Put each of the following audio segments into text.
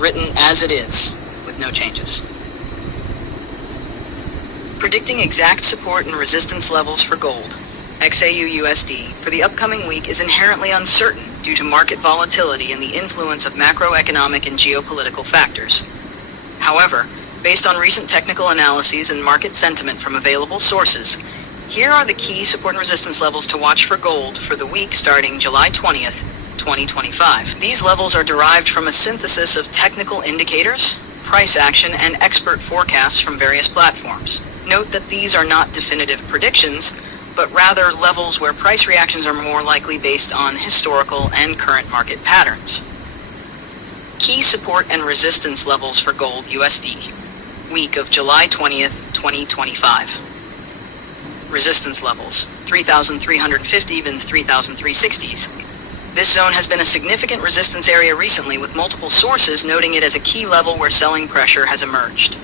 written as it is, with no changes. Predicting exact support and resistance levels for gold, XAU USD, for the upcoming week is inherently uncertain due to market volatility and the influence of macroeconomic and geopolitical factors. However, based on recent technical analyses and market sentiment from available sources, here are the key support and resistance levels to watch for gold for the week starting July 20th, 2025. These levels are derived from a synthesis of technical indicators, price action, and expert forecasts from various platforms. Note that these are not definitive predictions, but rather levels where price reactions are more likely based on historical and current market patterns. Key support and resistance levels for gold USD, week of July 20th, 2025. Resistance levels, 3,350 even 3,360s. This zone has been a significant resistance area recently, with multiple sources noting it as a key level where selling pressure has emerged.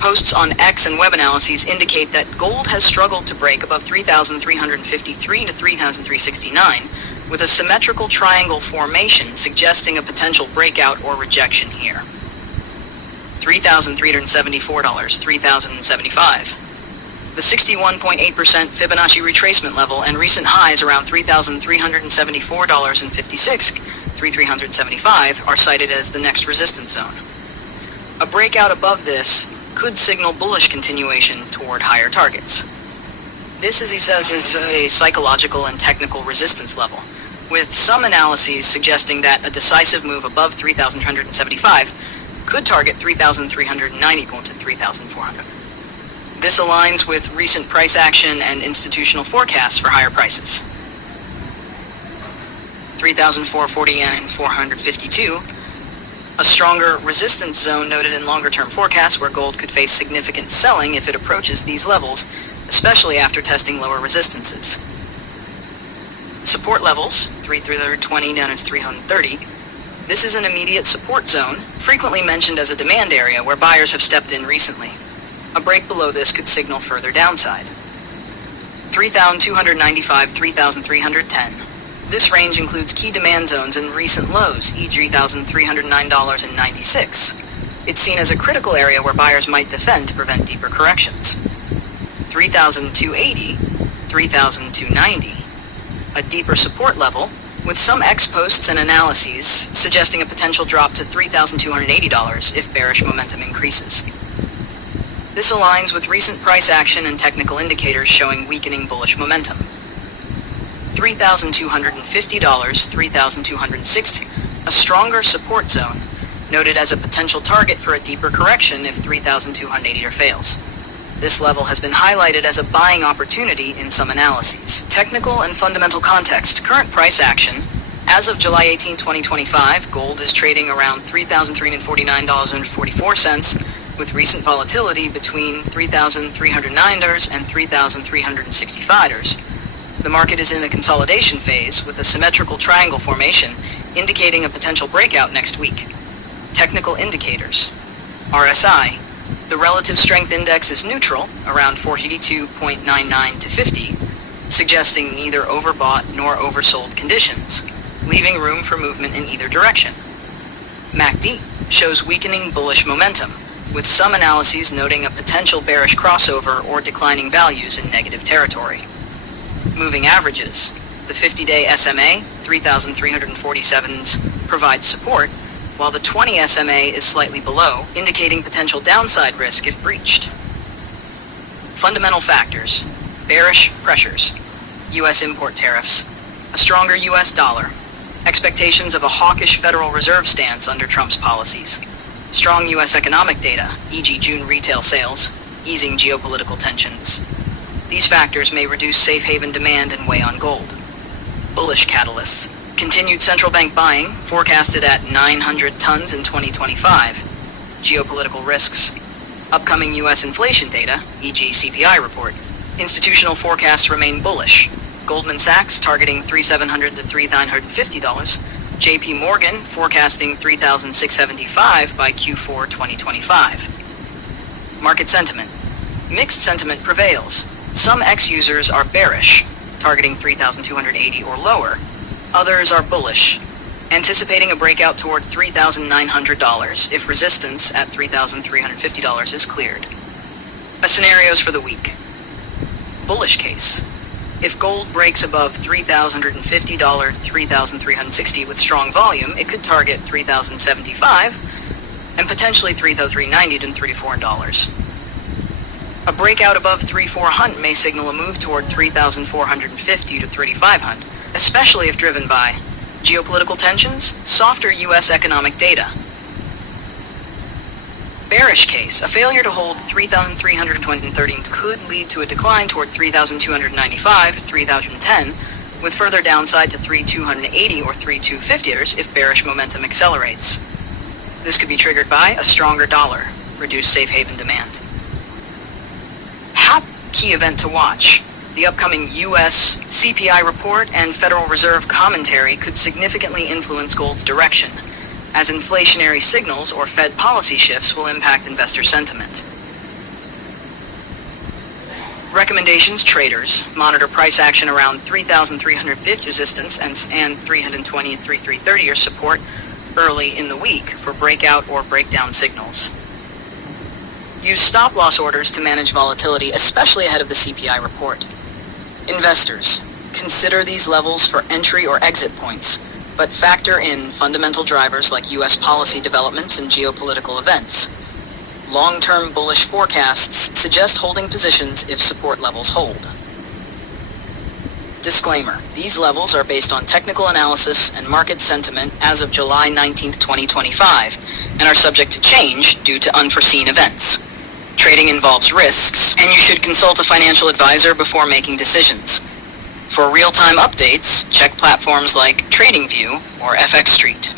Posts on X and web analyses indicate that gold has struggled to break above 3,353 to 3,369, with a symmetrical triangle formation suggesting a potential breakout or rejection here. $3,374, 3,075. The 61.8% Fibonacci retracement level and recent highs around $3,374.56, 3,375 are cited as the next resistance zone. A breakout above this could signal bullish continuation toward higher targets. This, as he says, is a psychological and technical resistance level, with some analyses suggesting that a decisive move above 3,375 could target 3,390 going to 3,400. This aligns with recent price action and institutional forecasts for higher prices. 3,440 yen and 452. A stronger resistance zone noted in longer-term forecasts where gold could face significant selling if it approaches these levels, especially after testing lower resistances. Support levels, 3,320 down to 330. This is an immediate support zone, frequently mentioned as a demand area where buyers have stepped in recently. A break below this could signal further downside. 3,295, 3,310. This range includes key demand zones and recent lows, e.g. $3,309.96. It's seen as a critical area where buyers might defend to prevent deeper corrections. 3,280, 3,290. A deeper support level, with some X posts and analyses suggesting a potential drop to $3,280 if bearish momentum increases. This aligns with recent price action and technical indicators showing weakening bullish momentum. $3,250, 3,260, a stronger support zone, noted as a potential target for a deeper correction if 3,280 fails. This level has been highlighted as a buying opportunity in some analyses. Technical and fundamental context, current price action. As of July 18, 2025, gold is trading around $3,349.44, with recent volatility between $3,309 and $3,365. The market is in a consolidation phase with a symmetrical triangle formation indicating a potential breakout next week. Technical indicators. RSI. The relative strength index is neutral, around 482.99 to 50, suggesting neither overbought nor oversold conditions, leaving room for movement in either direction. MACD shows weakening bullish momentum, with some analyses noting a potential bearish crossover or declining values in negative territory. Moving averages. The 50-day SMA, 3,347s, provides support, while the 20 SMA is slightly below, indicating potential downside risk if breached. Fundamental factors. Bearish pressures. U.S. import tariffs. A stronger U.S. dollar. Expectations of a hawkish Federal Reserve stance under Trump's policies. Strong U.S. economic data, e.g. June retail sales, easing geopolitical tensions. These factors may reduce safe haven demand and weigh on gold. Bullish catalysts. Continued central bank buying, forecasted at 900 tons in 2025. Geopolitical risks. Upcoming U.S. inflation data, e.g. CPI report. Institutional forecasts remain bullish. Goldman Sachs targeting $3,700 to $3,950. JP Morgan forecasting $3,675 by Q4 2025. Market sentiment. Mixed sentiment prevails. Some X users are bearish, targeting 3,280 or lower. Others are bullish, anticipating a breakout toward $3,900 if resistance at $3,350 is cleared. Scenarios for the week. Bullish case. If gold breaks above $3,050, $3,360 with strong volume, it could target $3,075 and potentially $3,390 to $3,400. A breakout above 3,400 may signal a move toward 3,450 to 3,500, especially if driven by geopolitical tensions, softer U.S. economic data. Bearish case, a failure to hold 3,313 could lead to a decline toward 3,295, 3,010, with further downside to 3,280 or 3,250 if bearish momentum accelerates. This could be triggered by a stronger dollar, reduced safe haven demand. Key event to watch. The upcoming U.S. CPI report and Federal Reserve commentary could significantly influence gold's direction, as inflationary signals or Fed policy shifts will impact investor sentiment. Recommendations: traders monitor price action around 3,350 resistance and 320 and 3,330 or support early in the week for breakout or breakdown signals. Use stop-loss orders to manage volatility, especially ahead of the CPI report. Investors, consider these levels for entry or exit points, but factor in fundamental drivers like U.S. policy developments and geopolitical events. Long-term bullish forecasts suggest holding positions if support levels hold. Disclaimer: these levels are based on technical analysis and market sentiment as of July 19, 2025, and are subject to change due to unforeseen events. Trading involves risks, and you should consult a financial advisor before making decisions. For real-time updates, check platforms like TradingView or FX Street.